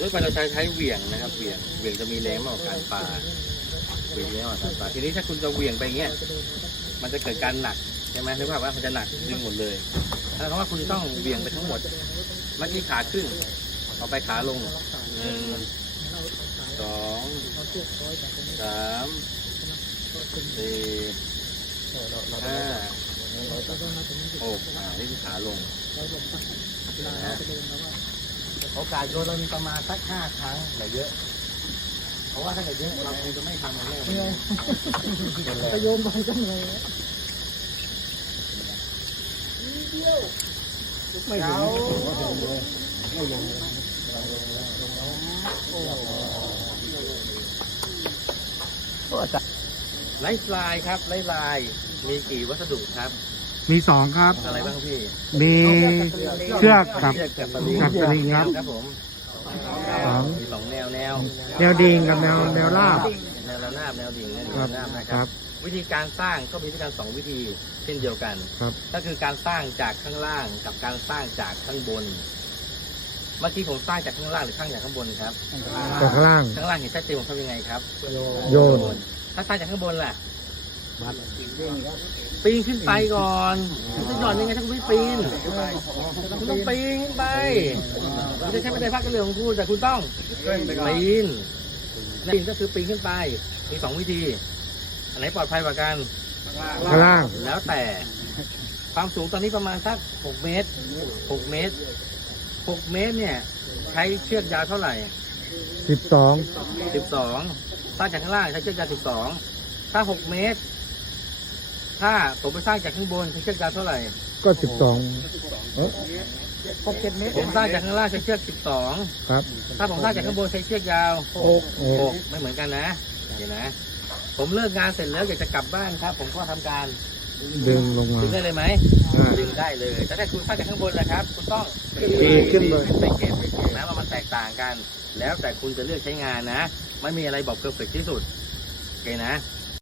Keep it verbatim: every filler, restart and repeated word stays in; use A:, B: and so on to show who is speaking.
A: ด้วยไปเราใช้ใช้เหวี่ยงนะครับเหวี่ยงเหวี่ยงจะมีแรงมากกว่าการปาเหวี่ยงแรงมากกว่าการปาทีนี้ถ้าคุณจะเหวี่ยงไปเงี้ยมันจะเกิดการหนักใช่ไหมนึกภาพว่ามันจะหนักดึงหมดเลยถ้าเพราะว่าคุณต้องเหวี่ยงไปทั้งหมดเมื่อกี้ขาขึ้นต่อไปขาลงหนึ่งสองสามสี่ห้าหกอ่านี่คือขาลงนะโอกาสโยนเรามีประมาณสักห้าครั้งอย่าเยอะเพราะว่าถ้าเกิดเยอะเราคงจะไม่ทำอะไรเลยไปโยนไปก็เหนื่อยไม่ลงไม่ลงไลฟ์ไลน์ครับไลฟ์ไลน์มีกี่วัสดุครับ
B: มีสองครับ
A: อะไรบ้างพี่
B: มีเชือกกับ
A: เชือกกับสลิง
B: กับสลิงครับ
A: ครับผม
B: สอง
A: มีสองแนวแนว
B: แนวดิ่งกับแนวแนวราบ
A: แนวระนาบแนวดิ่งแนว
B: ครับ
A: ระนาบนะค
B: ครั
A: รับ
B: บ
A: วิธีการสร้างก็มีด้วยกันสองวิธีเช่นเดียวกัน
B: ครับ
A: ก็คือการสร้างจากข้างล่างกับการสร้างจากข้างบนเมื่อกี้ผมสร้างจากข้างล่างหรือสร้างจากข้างบนครับ
B: จากข้างล่าง
A: ข้างล่างเห็นชัดเจนผมทำยังไงครับ
B: โยน
A: ถ้าสร้างจากข้างบนล่ะปีนขึ้นไปก่อนคุณจะหย่อนยังไงถ้าคุณไม่ปีนคุณต้องปีนขึ้นไปคุณจะใช้บันไดพักกันเรื่องของคุณแต่คุณต้องปีนปีนก็คือปีนขึ้นไปมีสองวิธีอันไหนปลอดภัยกว่ากัน
B: ข้างล่าง
A: แล้วแต่ความสูงตอนนี้ประมาณสักหกเมตรหกเมตรหกเมตรเนี่ยใช้เชือกยาวเท่าไหร่
B: สิบสอง
A: สิบสองสร้างจากข้างล่างใช้เชือกยาวสิบสองถ้าหกเมตรถ้าผมไปสร้างจากข้างบนใช้เชือกยาวเท่าไหร่
B: ก็สิบสองเอ้ย
A: หกเจ็ดเมตรผมสร้างจากข้างล่างใช้เชือกสิบสอง
B: ครับ
A: ถ้าผมสร้างจากข้างบนใช้เชือกยาวหก
B: โอ้
A: หกไม่เหมือนกันนะเห็นไหมผมเลิกงานเสร็จแล้วอยากจะกลับบ้านครับ ผมก็ทำการ
B: ดึงลงมา
A: ดึงได้เลยไหม
B: อ่า
A: ดึงได้เลยแต่ถ้าคุณสร้างจากข้างบนล่ะครับคุณต้อง
B: ปีนขึ้นเลย
A: ไปเก็บเห็นไหมว่ามันแตกต่างกัน แล้วแต่คุณจะเลือกใช้งานนะไม่มีอะไรบอกเพอร์เฟกที่สุดโอเคนะ